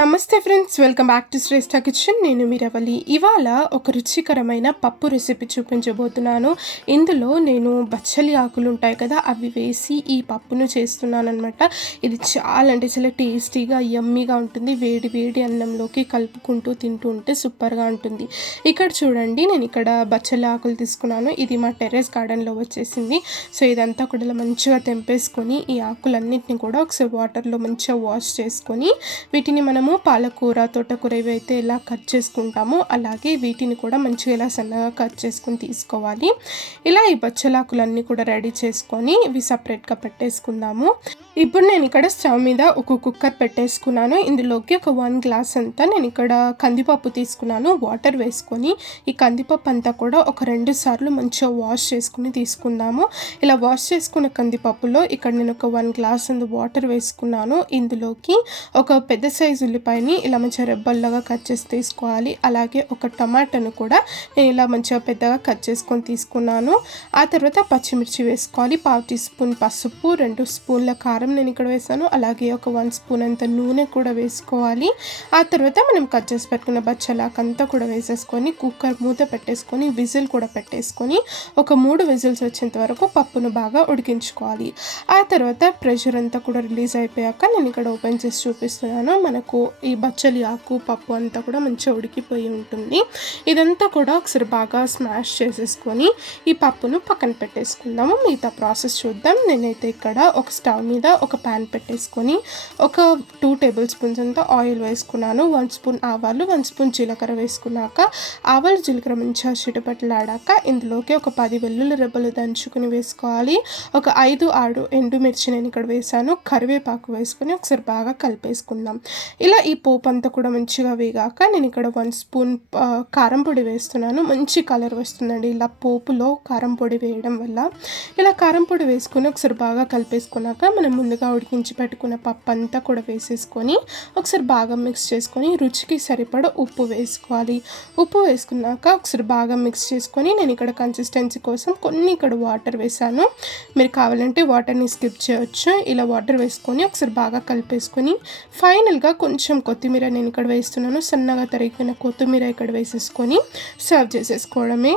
నమస్తే friends welcome back to Shreshta kitchen. నేను మీరవలి ఇవాళ ఒక రుచికరమైన పప్పు రెసిపీ చూపించబోతున్నాను. ఇందులో నేను బచ్చలి ఆకులు ఉంటాయి కదా అవి వేసి ఈ పప్పును చేస్తున్నాను అనమాట ఇది చాలా అంటే చాలా టేస్టీగా యమ్మీగా ఉంటుంది. వేడి వేడి అన్నంలోకి కలుపుకుంటూ తింటూ ఉంటే సూపర్గా ఉంటుంది. ఇక్కడ చూడండి నేను ఇక్కడ బచ్చలి ఆకులు తీసుకున్నాను. ఇది మా టెర్రస్ గార్డెన్లో వచ్చేసింది. సో ఇదంతా కూడా మంచిగా తెంపేసుకొని ఈ ఆకులన్నింటినీ కూడా ఒకసారి వాటర్లో మంచిగా వాష్ చేసుకొని వీటిని మనం మనము పాలకూర తోటకూర ఇవి అయితే ఎలా కట్ చేసుకుంటామో అలాగే వీటిని కూడా మంచిగా ఇలా సన్నగా కట్ చేసుకొని తీసుకోవాలి. ఇలా ఈ బచ్చలాకులన్నీ కూడా రెడీ చేసుకొని ఇవి సపరేట్గా పెట్టేసుకుందాము. ఇప్పుడు నేను ఇక్కడ స్టవ్ మీద ఒక కుక్కర్ పెట్టేసుకున్నాను. ఇందులోకి ఒక వన్ గ్లాస్ అంతా నేను ఇక్కడ కందిపప్పు తీసుకున్నాను. వాటర్ వేసుకొని ఈ కందిపప్పు అంతా కూడా ఒక రెండు సార్లు మంచిగా వాష్ చేసుకుని తీసుకుందాము. ఇలా వాష్ చేసుకున్న కందిపప్పులో ఇక్కడ నేను ఒక వన్ గ్లాస్ అందు వాటర్ వేసుకున్నాను. ఇందులోకి ఒక పెద్ద సైజు ఉల్లిపాయని ఇలా మంచిగా రెబ్బల్లాగా కట్ చేసి తీసుకోవాలి. అలాగే ఒక టమాటాను కూడా నేను ఇలా మంచిగా పెద్దగా కట్ చేసుకొని తీసుకున్నాను. ఆ తర్వాత పచ్చిమిర్చి వేసుకోవాలి. పావు టీ స్పూన్ పసుపు రెండు స్పూన్ల కారం నేను ఇక్కడ వేసాను. అలాగే ఒక వన్ స్పూన్ అంత నూనె కూడా వేసుకోవాలి. ఆ తర్వాత మనం కట్ చేసి పెట్టుకున్న బచ్చలాకంతా కూడా వేసేసుకొని కుక్కర్ మూత పెట్టేసుకొని విజిల్ కూడా పెట్టేసుకొని ఒక మూడు విజిల్స్ వచ్చేంత వరకు పప్పును బాగా ఉడికించుకోవాలి. ఆ తర్వాత ప్రెషర్ అంతా కూడా రిలీజ్ అయిపోయాక నేను ఇక్కడ ఓపెన్ చేసి చూపిస్తున్నాను. మనకు ఈ బచ్చలి ఆకు పప్పు అంతా కూడా మంచిగా ఉడికిపోయి ఉంటుంది. ఇదంతా కూడా ఒకసారి బాగా స్మాష్ చేసేసుకొని ఈ పప్పును పక్కన పెట్టేసుకుందాము. మిగతా ప్రాసెస్ చూద్దాం. నేనైతే ఇక్కడ ఒక స్టవ్ మీద ఒక ప్యాన్ పెట్టేసుకొని ఒక టూ టేబుల్ స్పూన్స్ అంతా ఆయిల్ వేసుకున్నాను. వన్ స్పూన్ ఆవాలు వన్ స్పూన్ జీలకర్ర వేసుకున్నాక ఆవాలు జీలకర్ర మంచిగా చిటపట్లాడాక ఇందులోకి ఒక పది వెల్లుల్లి రెబ్బలు దంచుకుని వేసుకోవాలి. ఒక ఐదు ఆరు ఎండుమిర్చి నేను ఇక్కడ వేసాను కరివేపాకు వేసుకొని ఒకసారి బాగా కలిపేసుకుందాం. ఇలా ఇలా ఈ పోపు అంతా కూడా మంచిగా వేగాక నేను ఇక్కడ వన్ స్పూన్ కారం పొడి వేస్తున్నాను. మంచి కలర్ వస్తుందండి. ఇలా పోపులో కారం పొడి వేయడం వల్ల. ఇలా కారం పొడి వేసుకొని ఒకసారి బాగా కలిపేసుకున్నాక మనం ముందుగా ఉడికించి పెట్టుకున్న పప్పు అంతా కూడా వేసేసుకొని ఒకసారి బాగా మిక్స్ చేసుకొని రుచికి సరిపడ ఉప్పు వేసుకోవాలి. ఉప్పు వేసుకున్నాక ఒకసారి బాగా మిక్స్ చేసుకొని నేను ఇక్కడ కన్సిస్టెన్సీ కోసం కొన్ని ఇక్కడ వాటర్ వేసాను మీరు కావాలంటే వాటర్ని స్కిప్ చేయొచ్చు. ఇలా వాటర్ వేసుకొని ఒకసారి బాగా కలిపేసుకొని ఫైనల్గా కొంచెం కొంచెం కొత్తిమీర నేను ఇక్కడ వేస్తున్నాను. సన్నగా తరిగిన కొత్తిమీర ఇక్కడ వేసేసుకొని సర్వ్ చేసేసుకోవడమే.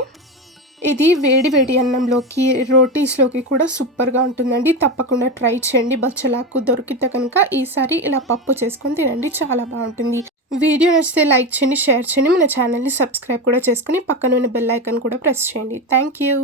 ఇది వేడి వేడి అన్నంలోకి రోటీస్లోకి కూడా సూపర్గా ఉంటుందండి. తప్పకుండా ట్రై చేయండి. బచ్చలాకు దొరికితే కనుక ఈసారి ఇలా పప్పు చేసుకొని తినండి. చాలా బాగుంటుంది. వీడియో నచ్చితే లైక్ చేయండి షేర్ చేయండి. మన ఛానల్ని సబ్స్క్రైబ్ కూడా చేసుకుని పక్కన ఉన్న బెల్ ఐకన్ కూడా ప్రెస్ చేయండి. Thank you.